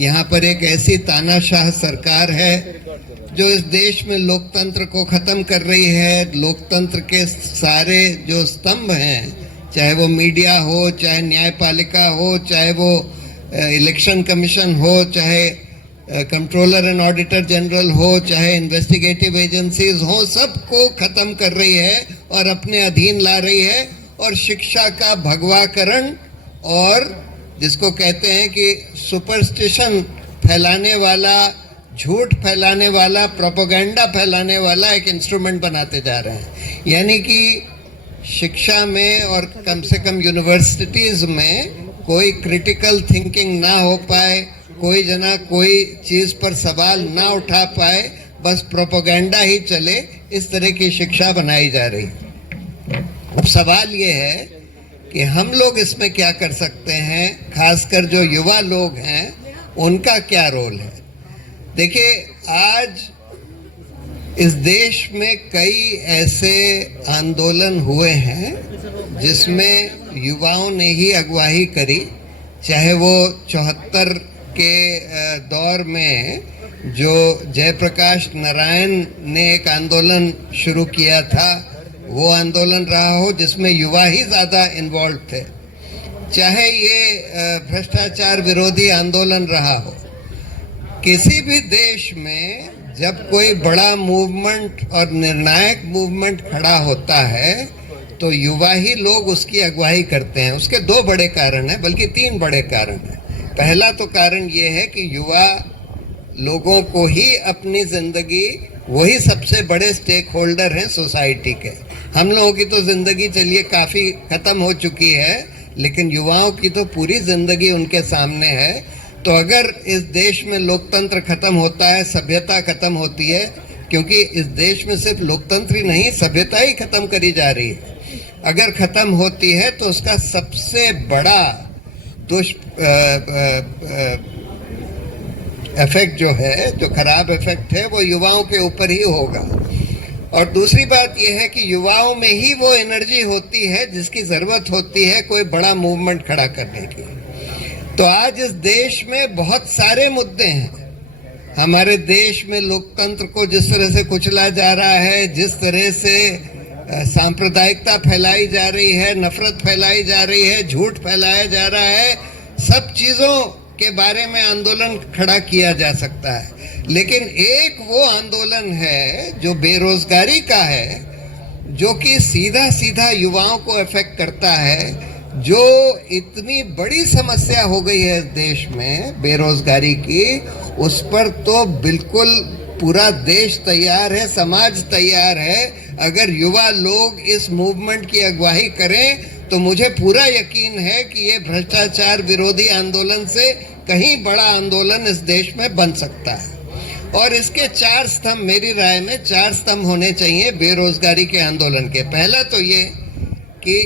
यहाँ पर एक ऐसी तानाशाह सरकार है जो इस देश में लोकतंत्र को खत्म कर रही है। लोकतंत्र के सारे जो स्तंभ हैं, चाहे वो मीडिया हो, चाहे न्यायपालिका हो, चाहे वो इलेक्शन कमीशन हो, चाहे कंट्रोलर एंड ऑडिटर जनरल हो, चाहे इन्वेस्टिगेटिव एजेंसीज हो, सबको खत्म कर रही है और अपने अधीन ला रही है। और शिक्षा का भगवाकरण और जिसको कहते हैं कि सुपरस्टिशन फैलाने वाला, झूठ फैलाने वाला, प्रोपेगेंडा फैलाने वाला एक इंस्ट्रूमेंट बनाते जा रहे हैं। यानी कि शिक्षा में और कम से कम यूनिवर्सिटीज़ में कोई क्रिटिकल थिंकिंग ना हो पाए, कोई जना कोई चीज़ पर सवाल ना उठा पाए, बस प्रोपेगेंडा ही चले, इस तरह की शिक्षा बनाई जा रही है। अब सवाल ये है कि हम लोग इसमें क्या कर सकते हैं, खासकर जो युवा लोग हैं उनका क्या रोल है। देखिए, आज इस देश में कई ऐसे आंदोलन हुए हैं जिसमें युवाओं ने ही अगुवाई करी, चाहे वो 74 के दौर में जो जयप्रकाश नारायण ने एक आंदोलन शुरू किया था, वो आंदोलन रहा हो जिसमें युवा ही ज़्यादा इन्वॉल्व थे, चाहे ये भ्रष्टाचार विरोधी आंदोलन रहा हो। किसी भी देश में जब कोई बड़ा मूवमेंट और निर्णायक मूवमेंट खड़ा होता है तो युवा ही लोग उसकी अगुवाई करते हैं। उसके दो बड़े कारण हैं, बल्कि तीन बड़े कारण हैं। पहला तो कारण ये है कि युवा लोगों को ही अपनी ज़िंदगी, वही सबसे बड़े स्टेक होल्डर हैं सोसाइटी के। हम लोगों की तो ज़िंदगी चलिए काफ़ी ख़त्म हो चुकी है, लेकिन युवाओं की तो पूरी ज़िंदगी उनके सामने है। तो अगर इस देश में लोकतंत्र खत्म होता है, सभ्यता खत्म होती है, क्योंकि इस देश में सिर्फ लोकतंत्र ही नहीं, सभ्यता ही खत्म करी जा रही है। अगर खत्म होती है तो उसका सबसे बड़ा इफेक्ट जो है, जो खराब इफेक्ट है, वो युवाओं के ऊपर ही होगा। और दूसरी बात यह है कि युवाओं में ही वो एनर्जी होती है जिसकी ज़रूरत होती है कोई बड़ा मूवमेंट खड़ा करने की। तो आज इस देश में बहुत सारे मुद्दे हैं। हमारे देश में लोकतंत्र को जिस तरह से कुचला जा रहा है, जिस तरह से सांप्रदायिकता फैलाई जा रही है, नफरत फैलाई जा रही है, झूठ फैलाया जा रहा है, सब चीज़ों के बारे में आंदोलन खड़ा किया जा सकता है। लेकिन एक वो आंदोलन है जो बेरोजगारी का है, जो कि सीधा सीधा युवाओं को अफेक्ट करता है, जो इतनी बड़ी समस्या हो गई है इस देश में बेरोजगारी की, उस पर तो बिल्कुल पूरा देश तैयार है, समाज तैयार है। अगर युवा लोग इस मूवमेंट की अगुवाई करें तो मुझे पूरा यकीन है कि ये भ्रष्टाचार विरोधी आंदोलन से कहीं बड़ा आंदोलन इस देश में बन सकता है। और इसके चार स्तंभ, मेरी राय में चार स्तंभ होने चाहिए बेरोजगारी के आंदोलन के। पहला तो ये कि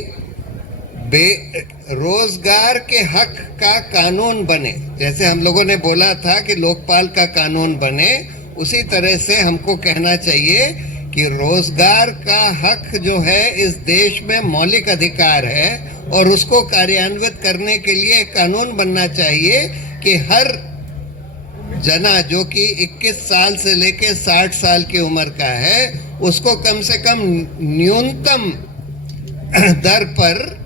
रोजगार के हक का कानून बने। जैसे हम लोगों ने बोला था कि लोकपाल का कानून बने, उसी तरह से हमको कहना चाहिए कि रोजगार का हक जो है इस देश में मौलिक अधिकार है और उसको कार्यान्वित करने के लिए कानून बनना चाहिए कि हर जना जो कि 21 साल से लेकर 60 साल की उम्र का है, उसको कम से कम न्यूनतम दर पर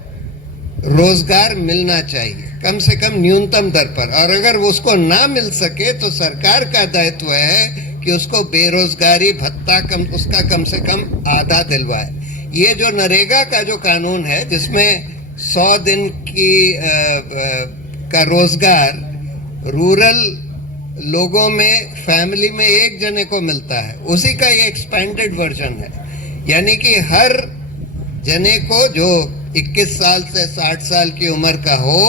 रोजगार मिलना चाहिए, कम से कम न्यूनतम दर पर। और अगर उसको ना मिल सके तो सरकार का दायित्व है कि उसको बेरोजगारी भत्ता उसका कम से कम आधा दिलवाए। ये जो नरेगा का जो कानून है, जिसमें 100 दिन का रोजगार रूरल लोगों में, फैमिली में एक जने को मिलता है, उसी का ये एक्सपेंडेड वर्जन है। यानी कि हर जने को जो 21 साल से 60 साल की उम्र का हो,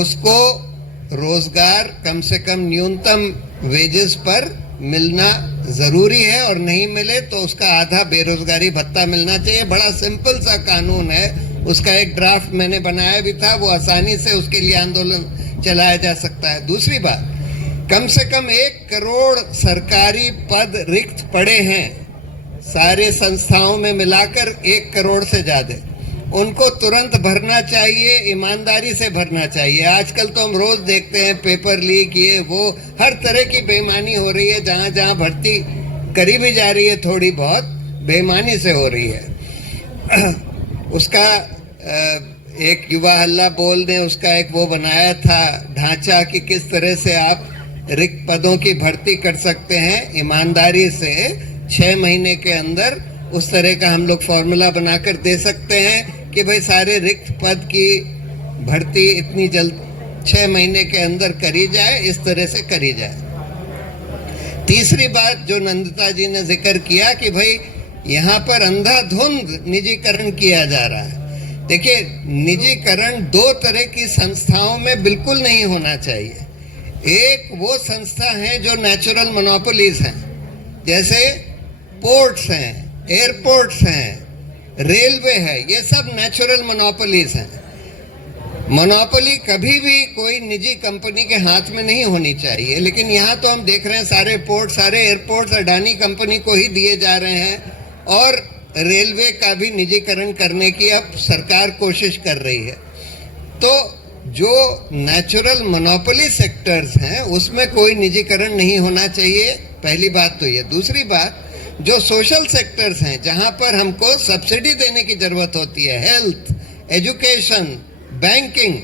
उसको रोजगार कम से कम न्यूनतम वेजेस पर मिलना ज़रूरी है, और नहीं मिले तो उसका आधा बेरोजगारी भत्ता मिलना चाहिए। बड़ा सिंपल सा कानून है, उसका एक ड्राफ्ट मैंने बनाया भी था, वो आसानी से उसके लिए आंदोलन चलाया जा सकता है। दूसरी बात, कम से कम 1 करोड़ सरकारी पद रिक्त पड़े हैं, सारे संस्थाओं में मिलाकर 1 करोड़ से ज़्यादा। उनको तुरंत भरना चाहिए, ईमानदारी से भरना चाहिए। आजकल तो हम रोज देखते हैं पेपर लीक, ये वो हर तरह की बेईमानी हो रही है। जहां जहां भर्ती करी भी जा रही है थोड़ी बहुत बेईमानी से हो रही है। उसका एक युवा हल्ला बोल ने उसका एक वो बनाया था ढांचा कि किस तरह से आप रिक्त पदों की भर्ती कर सकते हैं ईमानदारी से 6 महीने के अंदर। उस तरह का हम लोग फॉर्मूला बनाकर दे सकते हैं कि भाई सारे रिक्त पद की भर्ती इतनी जल्द 6 महीने के अंदर करी जाए, इस तरह से करी जाए। तीसरी बात जो नंदिता जी ने जिक्र किया कि भाई यहाँ पर अंधाधुंध निजीकरण किया जा रहा है। देखिए, निजीकरण 2 तरह की संस्थाओं में बिल्कुल नहीं होना चाहिए। एक वो संस्था है जो नेचुरल मोनोपोलीज हैं, जैसे पोर्ट्स हैं, एयरपोर्ट्स हैं, रेलवे है, ये सब नेचुरल मोनोपोलीज हैं। मोनोपोली कभी भी कोई निजी कंपनी के हाथ में नहीं होनी चाहिए, लेकिन यहाँ तो हम देख रहे हैं सारे पोर्ट, सारे एयरपोर्ट्स अडानी कंपनी को ही दिए जा रहे हैं और रेलवे का भी निजीकरण करने की अब सरकार कोशिश कर रही है। तो जो नेचुरल मोनोपोली सेक्टर्स हैं उसमें कोई निजीकरण नहीं होना चाहिए, पहली बात तो ये। दूसरी बात, जो सोशल सेक्टर्स हैं जहां पर हमको सब्सिडी देने की जरूरत होती है, health, education, banking,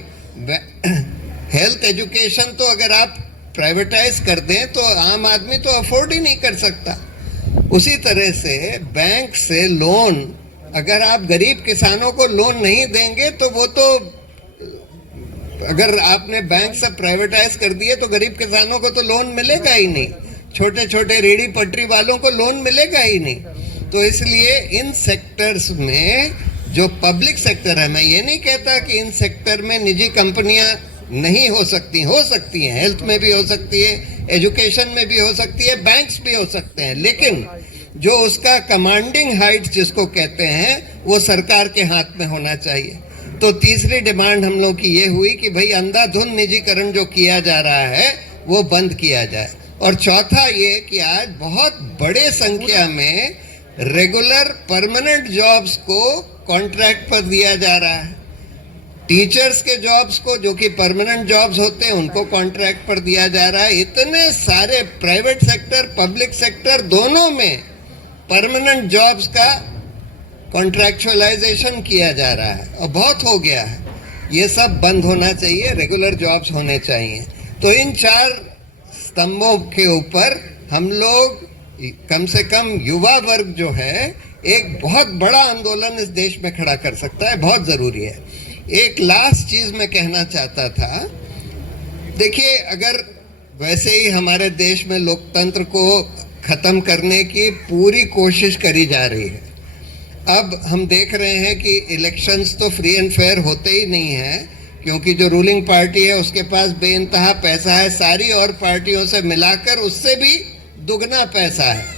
health education तो अगर आप प्राइवेटाइज कर दें तो आम आदमी तो अफोर्ड ही नहीं कर सकता। उसी तरह से बैंक से लोन, अगर आप गरीब किसानों को लोन नहीं देंगे तो वो तो, अगर आपने बैंक सब प्राइवेटाइज कर दिए तो गरीब किसानों को तो लोन मिलेगा ही नहीं, छोटे छोटे रेडी पटरी वालों को लोन मिलेगा ही नहीं। तो इसलिए इन सेक्टर्स में जो पब्लिक सेक्टर है, मैं ये नहीं कहता कि इन सेक्टर में निजी कंपनियां नहीं हो सकती हैं, हेल्थ में भी हो सकती है, एजुकेशन में भी हो सकती है, बैंक्स भी हो सकते हैं, लेकिन जो उसका कमांडिंग हाइट जिसको कहते हैं वो सरकार के हाथ में होना चाहिए। तो तीसरी डिमांड हम लोग की ये हुई कि भाई अंधाधुंध निजीकरण जो किया जा रहा है वो बंद किया जाए। और चौथा ये कि आज बहुत बड़े संख्या में रेगुलर परमानेंट जॉब्स को कॉन्ट्रैक्ट पर दिया जा रहा है। टीचर्स के जॉब्स को, जो कि परमानेंट जॉब्स होते हैं, उनको कॉन्ट्रैक्ट पर दिया जा रहा है। इतने सारे प्राइवेट सेक्टर, पब्लिक सेक्टर दोनों में परमानेंट जॉब्स का कॉन्ट्रैक्चुअलाइजेशन किया जा रहा है और बहुत हो गया है। ये सब बंद होना चाहिए, रेगुलर जॉब्स होने चाहिए। तो इन 4 स्तंभों के ऊपर हम लोग, कम से कम युवा वर्ग जो है, एक बहुत बड़ा आंदोलन इस देश में खड़ा कर सकता है, बहुत जरूरी है। एक लास्ट चीज मैं कहना चाहता था, देखिए, अगर वैसे ही हमारे देश में लोकतंत्र को खत्म करने की पूरी कोशिश करी जा रही है, अब हम देख रहे हैं कि इलेक्शंस तो फ्री एंड फेयर होते ही नहीं हैं, क्योंकि जो रूलिंग पार्टी है उसके पास बेइंतहा पैसा है, सारी और पार्टियों से मिलाकर उससे भी दुगना पैसा है।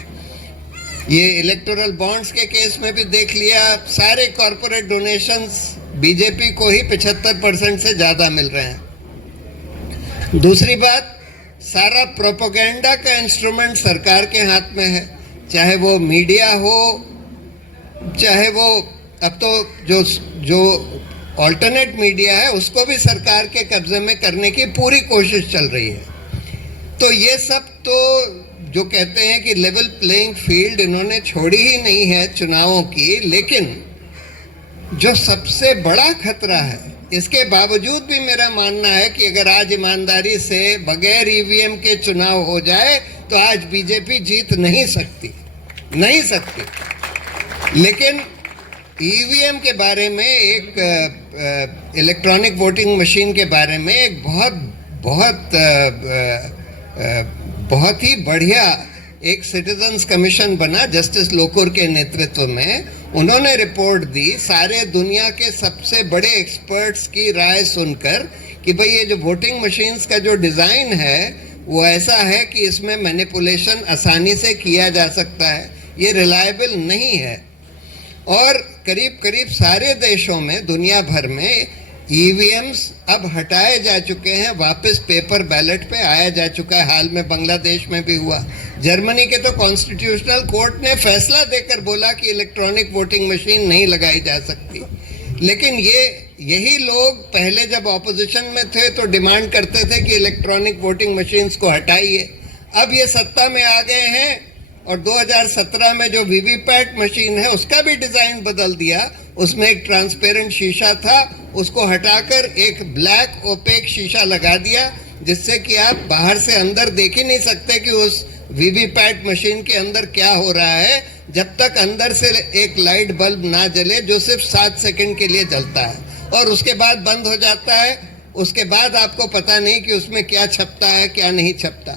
ये इलेक्टोरल बॉन्ड्स के केस में भी देख लिया, सारे कॉरपोरेट डोनेशंस बीजेपी को ही 75% से ज्यादा मिल रहे हैं। दूसरी बात, सारा प्रोपेगेंडा का इंस्ट्रूमेंट सरकार के हाथ में है, चाहे वो मीडिया हो, चाहे वो अब तो जो ऑल्टरनेट मीडिया है उसको भी सरकार के कब्जे में करने की पूरी कोशिश चल रही है। तो ये सब तो जो कहते हैं कि लेवल प्लेइंग फील्ड इन्होंने छोड़ी ही नहीं है चुनावों की, लेकिन जो सबसे बड़ा खतरा है, इसके बावजूद भी मेरा मानना है कि अगर आज ईमानदारी से बगैर ईवीएम के चुनाव हो जाए तो आज बीजेपी जीत नहीं सकती। लेकिन ईवीएम के बारे में, एक इलेक्ट्रॉनिक वोटिंग मशीन के बारे में एक बहुत ही बढ़िया एक सिटीजन्स कमीशन बना जस्टिस लोकुर के नेतृत्व में। उन्होंने रिपोर्ट दी सारे दुनिया के सबसे बड़े एक्सपर्ट्स की राय सुनकर कि भाई ये जो वोटिंग मशीन्स का जो डिज़ाइन है वो ऐसा है कि इसमें मैनिपुलेशन आसानी से किया जा सकता है, ये रिलायबल नहीं है। और करीब सारे देशों में, दुनिया भर में ईवीएम्स अब हटाए जा चुके हैं, वापस पेपर बैलेट पे आया जा चुका है। हाल में बांग्लादेश में भी हुआ। जर्मनी के तो कॉन्स्टिट्यूशनल कोर्ट ने फैसला देकर बोला कि इलेक्ट्रॉनिक वोटिंग मशीन नहीं लगाई जा सकती। लेकिन यही लोग पहले जब ऑपोजिशन में थे तो डिमांड करते थे कि इलेक्ट्रॉनिक वोटिंग मशीन्स को हटाइए। अब ये सत्ता में आ गए हैं और 2017 में जो वीवीपैट मशीन है उसका भी डिजाइन बदल दिया। उसमें एक ट्रांसपेरेंट शीशा था, उसको हटाकर एक ब्लैक ओपेक शीशा लगा दिया, जिससे कि आप बाहर से अंदर देख ही नहीं सकते कि उस वीवीपैट मशीन के अंदर क्या हो रहा है, जब तक अंदर से एक लाइट बल्ब ना जले जो सिर्फ 7 सेकंड के लिए जलता है और उसके बाद बंद हो जाता है। उसके बाद आपको पता नहीं कि उसमें क्या छपता है क्या नहीं छपता।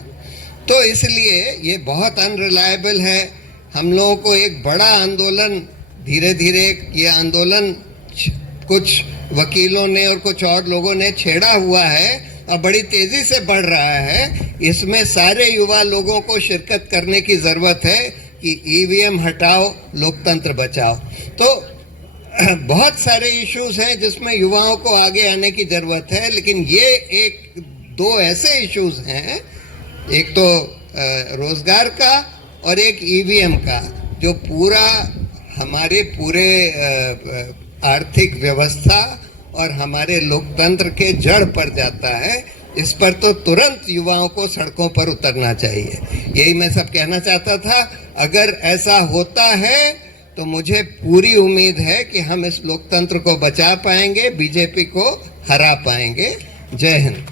तो इसलिए ये बहुत अनरिलायबल है। हम लोगों को एक बड़ा आंदोलन, धीरे धीरे ये आंदोलन कुछ वकीलों ने और कुछ और लोगों ने छेड़ा हुआ है और बड़ी तेजी से बढ़ रहा है। इसमें सारे युवा लोगों को शिरकत करने की जरूरत है कि ईवीएम हटाओ, लोकतंत्र बचाओ। तो बहुत सारे इश्यूज हैं जिसमें युवाओं को आगे आने की जरूरत है, लेकिन ये एक दो ऐसे इश्यूज हैं, एक तो रोजगार का और एक ईवीएम का, जो पूरा हमारे पूरे आर्थिक व्यवस्था और हमारे लोकतंत्र के जड़ पर जाता है। इस पर तो तुरंत युवाओं को सड़कों पर उतरना चाहिए। यही मैं सब कहना चाहता था। अगर ऐसा होता है तो मुझे पूरी उम्मीद है कि हम इस लोकतंत्र को बचा पाएंगे, बीजेपी को हरा पाएंगे। जय हिंद।